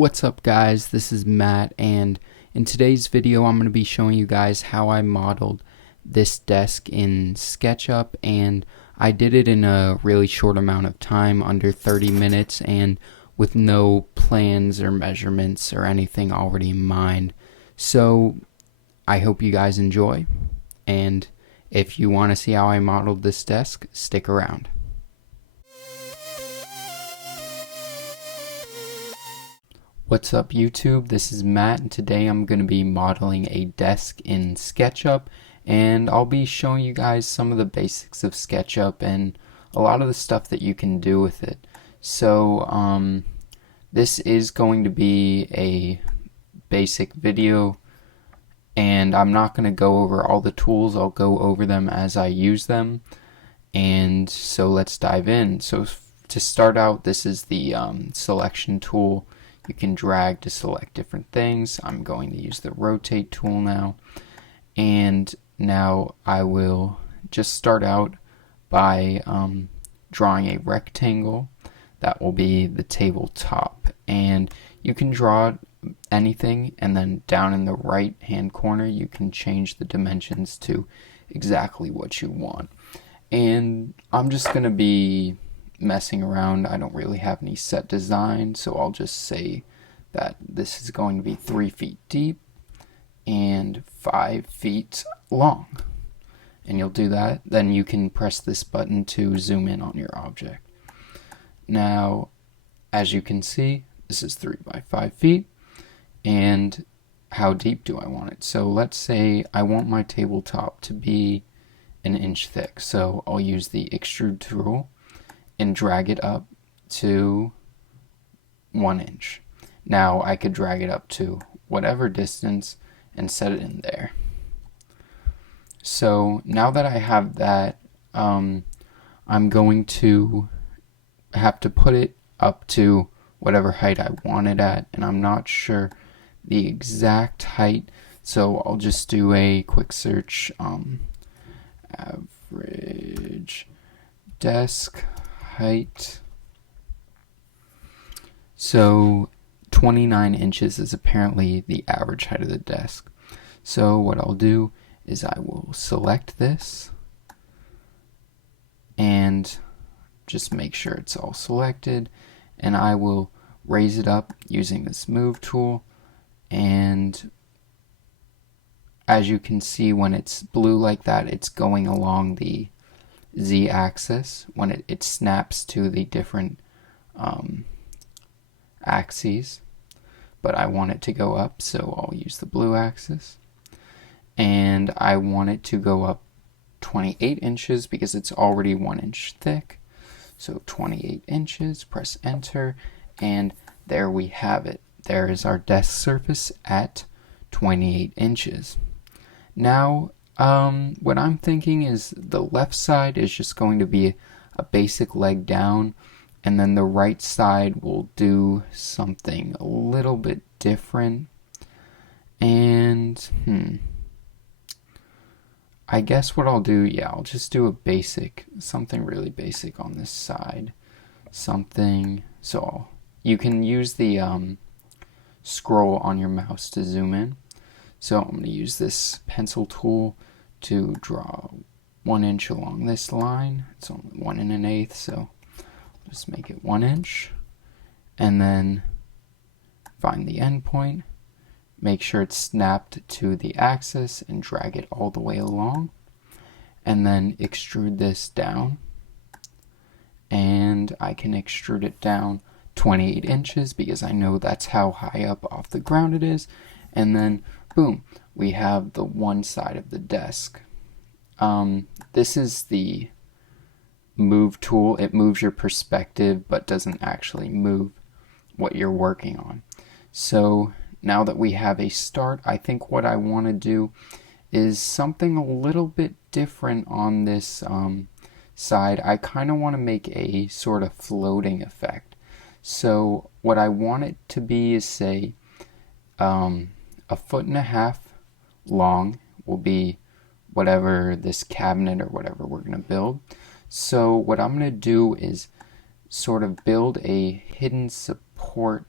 What's up guys, this is Matt, and in today's video I'm going to be showing you guys how I modeled this desk in SketchUp, and I did it in a really short amount of time, under 30 minutes, and with no plans or measurements or anything already in mind. So I hope you guys enjoy, and if you want to see how I modeled this desk, stick around. What's up YouTube, this is Matt, and today I'm going to be modeling a desk in SketchUp, and I'll be showing you guys some of the basics of SketchUp and a lot of the stuff that you can do with it. So this is going to be a basic video, and I'm not going to go over all the tools. I'll go over them as I use them, and so let's dive in. So to start out, this is the selection tool. You can drag to select different things. I'm going to use the rotate tool now, and now I will just start out by drawing a rectangle that will be the tabletop, and you can draw anything, and then down in the right hand corner you can change the dimensions to exactly what you want. And I'm just going to be messing around. I don't really have any set design, so I'll just say that this is going to be 3 feet deep and 5 feet long, and you'll do that. Then you can press this button to zoom in on your object. Now, as you can see, this is 3 by 5 feet, and how deep do I want it? So let's say I want my tabletop to be 1 inch thick, so I'll use the extrude tool and drag it up to 1 inch. Now I could drag it up to whatever distance and set it in there. So now that I have that, I'm going to have to put it up to whatever height I want it at, and I'm not sure the exact height, so I'll just do a quick search. Average desk height. So 29 inches is apparently the average height of the desk. So what I'll do is I will select this and just make sure it's all selected, and I will raise it up using this move tool, and as you can see, when it's blue like that, it's going along the z-axis. When it snaps to the different axes, but I want it to go up, so I'll use the blue axis, and I want it to go up 28 inches because it's already 1 inch thick. So 28 inches, press enter, and there we have it. There is our desk surface at 28 inches. Now what I'm thinking is the left side is just going to be a basic leg down, and then the right side will do something a little bit different. And I guess what I'll do, I'll just do a basic, something really basic on this side. So you can use the scroll on your mouse to zoom in. So I'm going to use this pencil tool to draw 1 inch along this line. It's only 1 1/8, so just make it 1 inch, and then find the end point, make sure it's snapped to the axis, and drag it all the way along, and then extrude this down, and I can extrude it down 28 inches because I know that's how high up off the ground it is, and then boom, we have the one side of the desk. This is the move tool. It moves your perspective but doesn't actually move what you're working on. So now that we have a start, I think what I want to do is something a little bit different on this side. I kind of want to make a sort of floating effect. So what I want it to be is, say, 1.5 feet long will be whatever this cabinet or whatever we're going to build. So what I'm going to do is sort of build a hidden support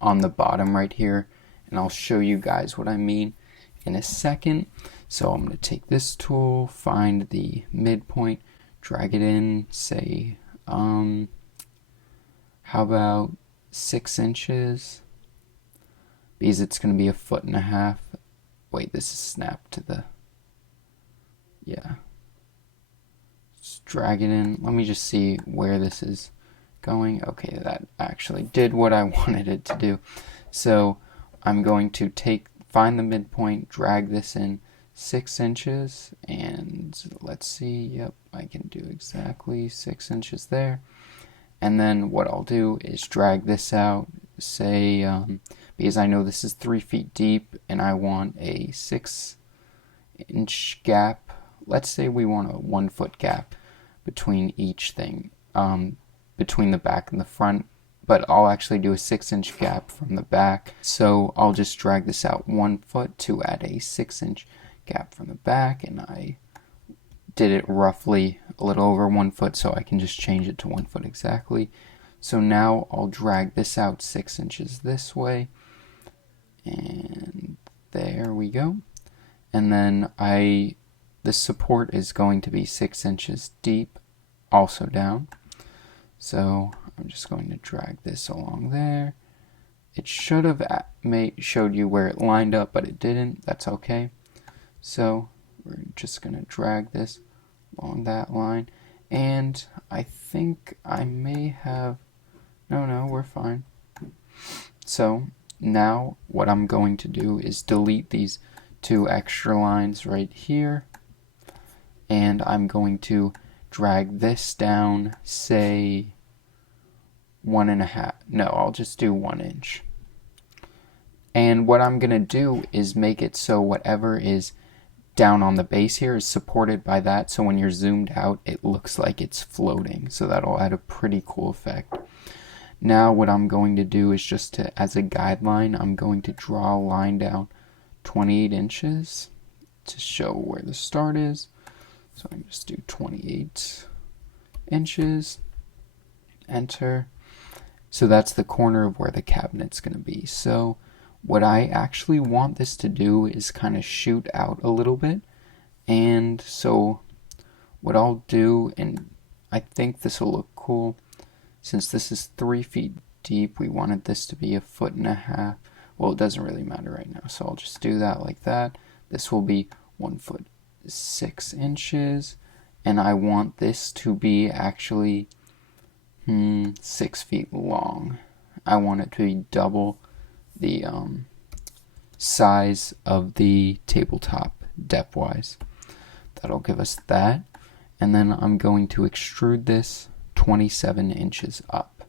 on the bottom right here, and I'll show you guys what I mean in a second. So I'm going to take this tool, find the midpoint, drag it in, say, how about 6 inches? Because it's going to be 1.5 feet. Wait, this is snapped to the, yeah. Just drag it in. Let me just see where this is going. Okay, that actually did what I wanted it to do. So I'm going to find the midpoint, drag this in 6 inches, and let's see, yep, I can do exactly 6 inches there. And then what I'll do is drag this out, say, because I know this is 3 feet deep and I want a 6-inch gap. Let's say we want a 1 foot gap between each thing, between the back and the front, but I'll actually do a 6-inch gap from the back. So I'll just drag this out 1 foot to add a 6-inch gap from the back, and I did it roughly a little over 1 foot, so I can just change it to 1 foot exactly. So now I'll drag this out 6 inches this way, and there we go. And then the support is going to be 6 inches deep, also down. So I'm just going to drag this along there. It should have showed you where it lined up, but it didn't. That's okay. So we're just going to drag this along that line. And I think I may have, no, we're fine. So now what I'm going to do is delete these 2 extra lines right here. And I'm going to drag this down, say 1.5. No, I'll just do 1 inch. And what I'm going to do is make it so whatever is down on the base here is supported by that, so when you're zoomed out it looks like it's floating, so that'll add a pretty cool effect. Now what I'm going to do is just as a guideline, I'm going to draw a line down 28 inches to show where the start is. So I can just do 28 inches, enter. So that's the corner of where the cabinet's going to be. So what I actually want this to do is kind of shoot out a little bit. And so what I'll do, and I think this will look cool, since this is 3 feet deep, we wanted this to be 1.5 feet. Well, it doesn't really matter right now, so I'll just do that like that. This will be 1 foot 6 inches, and I want this to be actually 6 feet long. I want it to be double the size of the tabletop depth-wise. That'll give us that. And then I'm going to extrude this 27 inches up.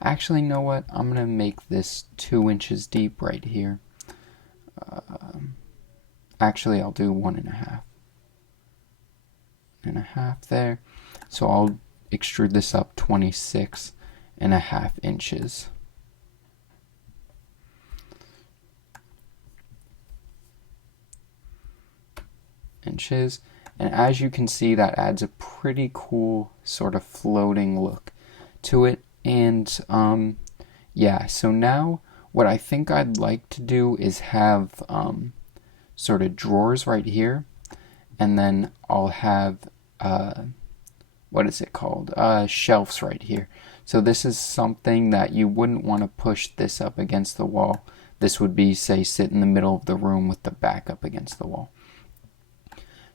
Actually, you know what? I'm going to make this 2 inches deep right here. Actually, I'll do 1.5. 1.5 there. So I'll extrude this up 26.5 inches. And as you can see, that adds a pretty cool sort of floating look to it. And yeah, so now what I think I'd like to do is have sort of drawers right here, and then I'll have what is it called, shelves right here. So this is something that you wouldn't want to push this up against the wall. This would be, say, sit in the middle of the room with the back up against the wall.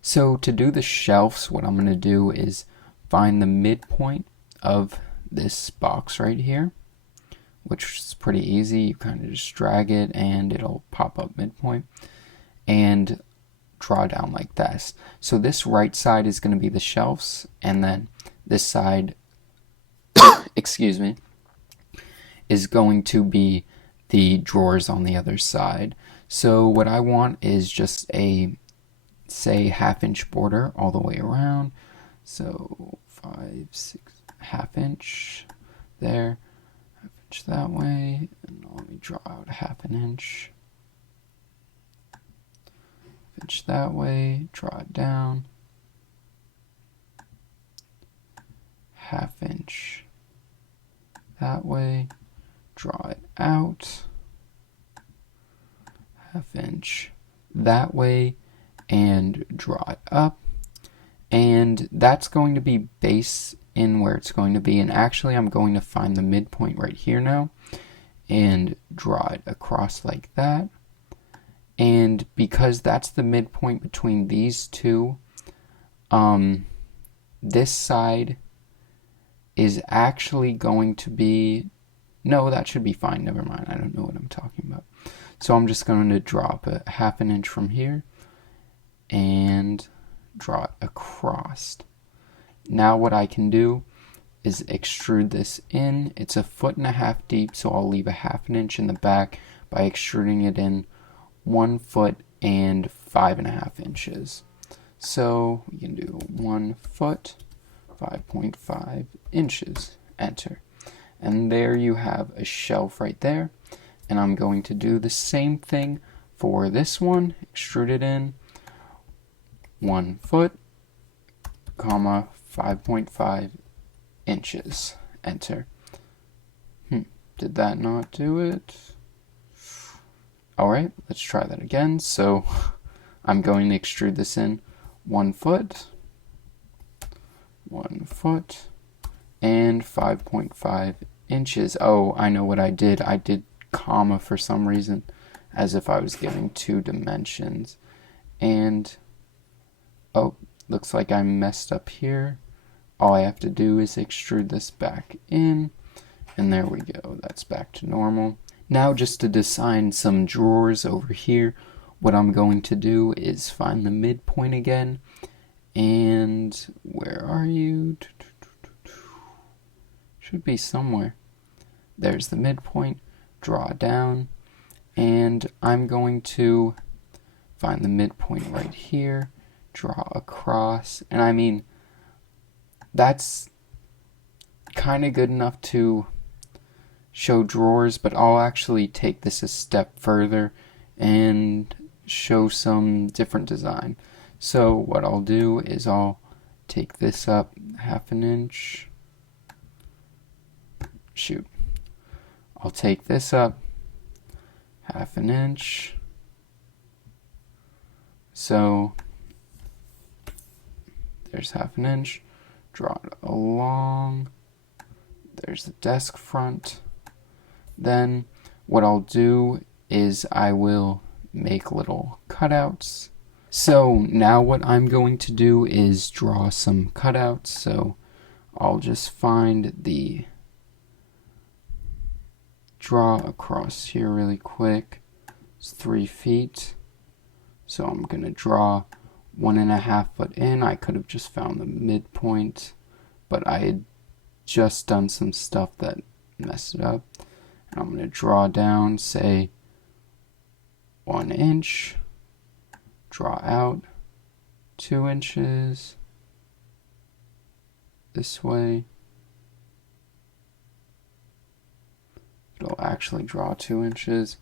So to do the shelves, what I'm going to do is find the midpoint of this box right here, which is pretty easy. You kind of just drag it and it'll pop up midpoint, and draw down like this. So this right side is going to be the shelves, and then this side, excuse me, is going to be the drawers on the other side. So what I want is just a, say, 1/2 inch border all the way around. So 5, 6, 1/2 inch there, 1/2 inch that way, and let me draw out 1/2 inch. 1/2 inch that way, draw it down. 1/2 inch that way, draw it out, 1/2 inch that way, and draw it up. And that's going to be base in where it's going to be. And actually, I'm going to find the midpoint right here now and draw it across like that. And because that's the midpoint between these two, this side is actually going to be, no, that should be fine. Never mind. I don't know what I'm talking about. So I'm just going to drop a 1/2 inch from here and draw it across. Now what I can do is extrude this in. It's 1.5 feet deep, so I'll leave a 1/2 inch in the back by extruding it in 1 foot and 5.5 inches. So we can do 1 foot, 5.5 inches, enter. And there you have a shelf right there. And I'm going to do the same thing for this one, extrude it in 1 foot, comma, 5.5 inches, enter. Did that not do it? Alright, let's try that again. So I'm going to extrude this in 1 foot, 1 foot, and 5.5 inches. Oh, I know what I did. I did comma for some reason, as if I was giving 2 dimensions. And, oh, looks like I messed up here. All I have to do is extrude this back in, and there we go. That's back to normal. Now, just to design some drawers over here, what I'm going to do is find the midpoint again. And where are you? Should be somewhere. There's the midpoint. Draw down. And I'm going to find the midpoint right here. Draw across. And I mean, that's kind of good enough to show drawers, but I'll actually take this a step further and show some different design. So what I'll do is I'll take this up 1/2 inch. Shoot. I'll take this up 1/2 inch. So there's 1/2 inch. Draw it along. There's the desk front. Then what I'll do is I will make little cutouts. So now what I'm going to do is draw some cutouts. So I'll just find the draw across here really quick. It's 3 feet. So I'm going to draw 1.5 foot in. I could have just found the midpoint, but I had just done some stuff that messed it up. And I'm going to draw down, say, 1 inch. Draw out 2 inches this way. It'll actually draw 2 inches.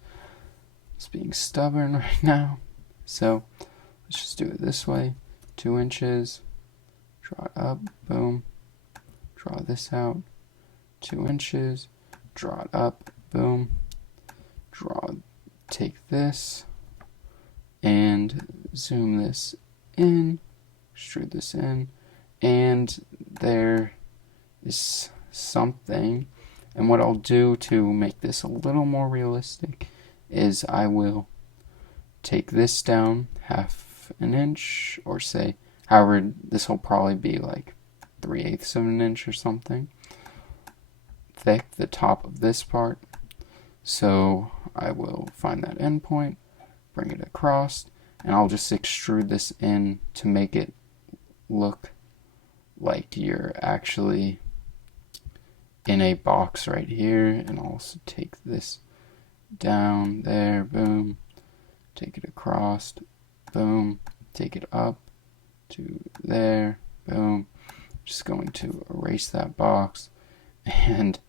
It's being stubborn right now. So let's just do it this way. 2 inches. Draw it up. Boom. Draw this out. 2 inches. Draw it up. Boom. Take this and zoom this in, extrude this in, and there is something. And what I'll do to make this a little more realistic is I will take this down 1/2 inch, or say, however, this will probably be like 3/8 of an inch or something thick, the top of this part. So I will find that endpoint, bring it across, and I'll just extrude this in to make it look like you're actually in a box right here. And I'll also take this down there, boom, take it across, boom, take it up to there, boom. Just going to erase that box and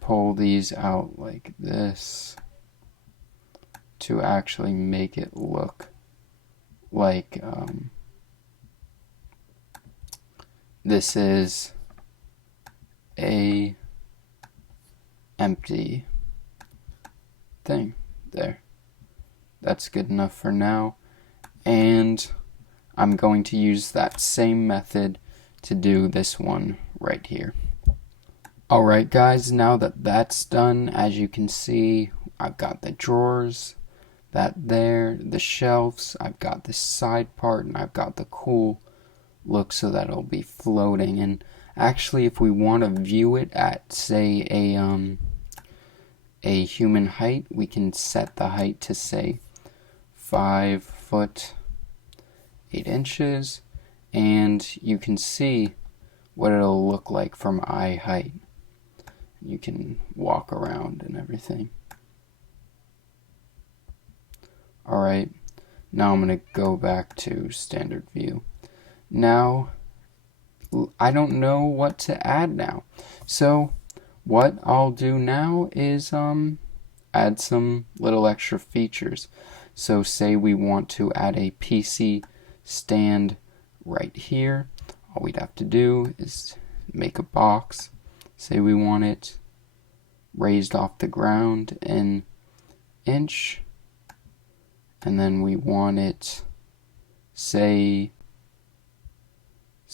pull these out like this to actually make it look like this is a empty thing. There. That's good enough for now. And I'm going to use that same method to do this one right here. Alright guys, now that that's done, as you can see, I've got the drawers, that there, the shelves, I've got this side part, and I've got the cool look so that it'll be floating. And actually, if we want to view it at, say, a human height, we can set the height to, say, 5 foot 8 inches, and you can see what it'll look like from eye height. You can walk around and everything. Alright, now I'm going to go back to standard view. Now, I don't know what to add now. So, what I'll do now is add some little extra features. So, say we want to add a PC stand right here. All we'd have to do is make a box. Say we want it raised off the ground an inch, and then we want it, say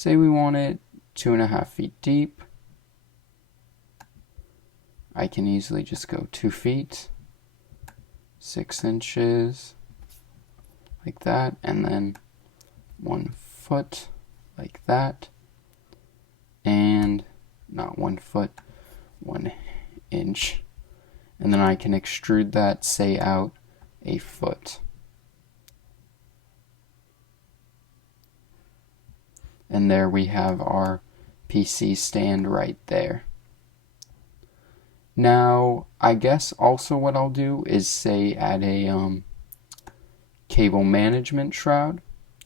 we want it 2.5 feet deep. I can easily just go 2 feet, 6 inches, like that, and then 1 foot, like that, and not 1 foot, 1 inch, and then I can extrude that, say, out a foot. And there we have our PC stand right there. Now, I guess also what I'll do is, say, add a cable management shroud,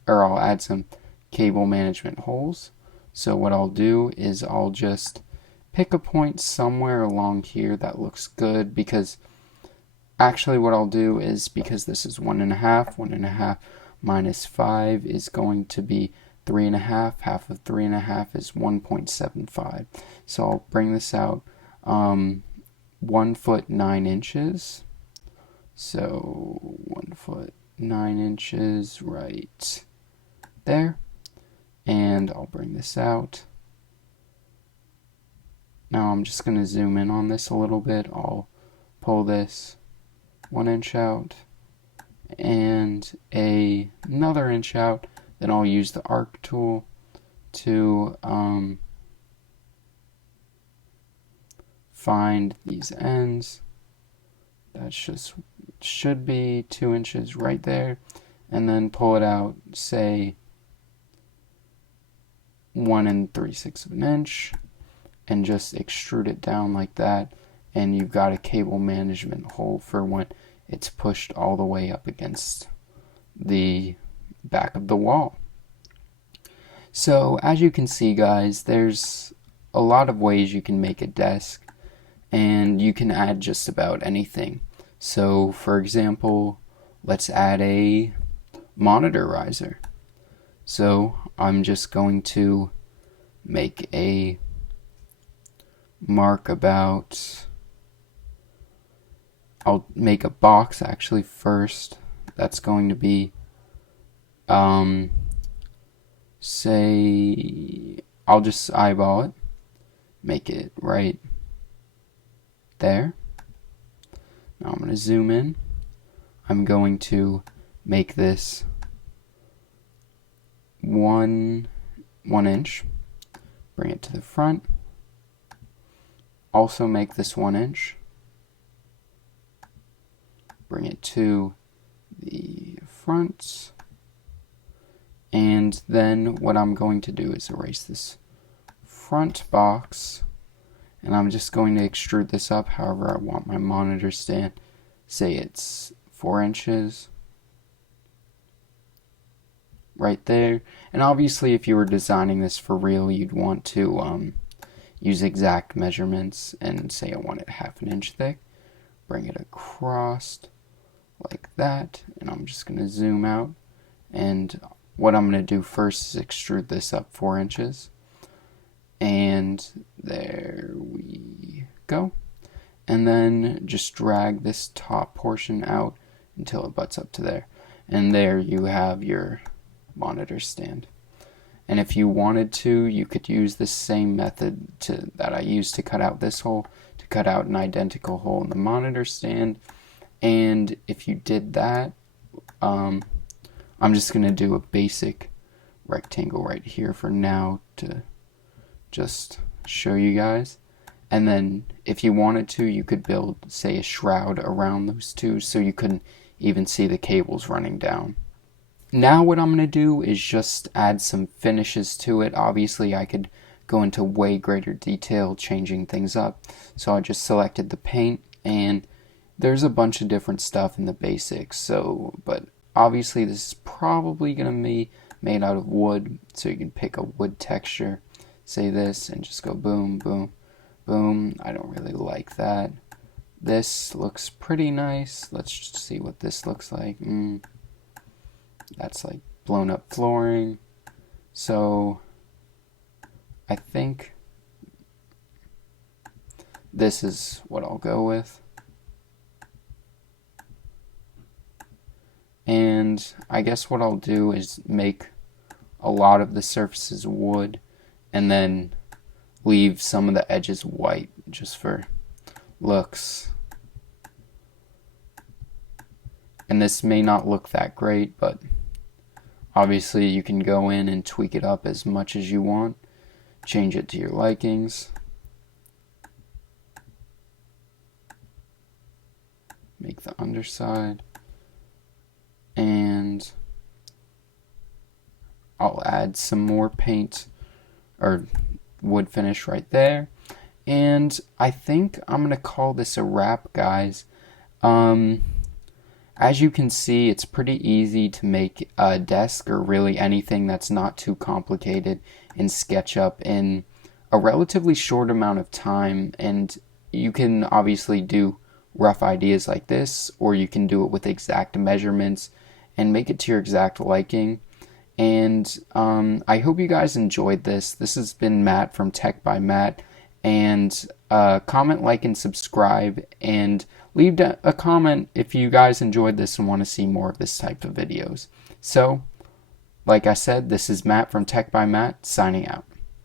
or I'll add some cable management holes. So what I'll do is I'll just pick a point somewhere along here that looks good, because actually what I'll do is, because this is 1.5 minus 5 is going to be 3.5. Half of 3.5 is 1.75. So I'll bring this out 1 foot 9 inches. So 1 foot 9 inches right there. And I'll bring this out. Now I'm just going to zoom in on this a little bit. I'll pull this 1 inch out and another inch out. Then I'll use the arc tool to find these ends. That just should be 2 inches right there. And then pull it out, say 1 3/6 of an inch, and just extrude it down like that, and you've got a cable management hole for when it's pushed all the way up against the back of the wall. So as you can see, guys, there's a lot of ways you can make a desk, and you can add just about anything. So for example, let's add a monitor riser. So I'm just going to make a mark about, I'll make a box actually first. That's going to be, say, I'll just eyeball it, make it right there. Now I'm going to zoom in. I'm going to make this 1 inch, bring it to the front, also make this 1 inch, bring it to the front, and then what I'm going to do is erase this front box, and I'm just going to extrude this up however I want my monitor stand. Say it's 4 inches right there. And obviously if you were designing this for real, you'd want to use exact measurements, and say I want it 1/2 inch thick, bring it across like that, and I'm just going to zoom out, and what I'm going to do first is extrude this up 4 inches, and there we go. and then just drag this top portion out until it butts up to there. And there you have your monitor stand. And if you wanted to, you could use the same method that I used to cut out this hole, to cut out an identical hole in the monitor stand. And if you did that, I'm just going to do a basic rectangle right here for now to just show you guys. And then if you wanted to, you could build, say, a shroud around those two so you couldn't even see the cables running down. Now what I'm going to do is just add some finishes to it. Obviously I could go into way greater detail changing things up. So I just selected the paint, and there's a bunch of different stuff in the basics. But obviously this is probably going to be made out of wood. So you can pick a wood texture, say this, and just go boom, boom, boom. I don't really like that. This looks pretty nice. Let's just see what this looks like. That's like blown up flooring. So I think this is what I'll go with. And I guess what I'll do is make a lot of the surfaces wood and then leave some of the edges white just for looks. And this may not look that great, but obviously you can go in and tweak it up as much as you want. Change it to your likings. Make the underside. And I'll add some more paint or wood finish right there. And I think I'm going to call this a wrap, guys. As you can see, it's pretty easy to make a desk or really anything that's not too complicated in SketchUp in a relatively short amount of time. And you can obviously do rough ideas like this, or you can do it with exact measurements and make it to your exact liking. And I hope you guys enjoyed this. This has been Matt from Tech by Matt. And comment, like, and subscribe, and leave a comment if you guys enjoyed this and want to see more of this type of videos. So, like I said, this is Matt from Tech by Matt, signing out.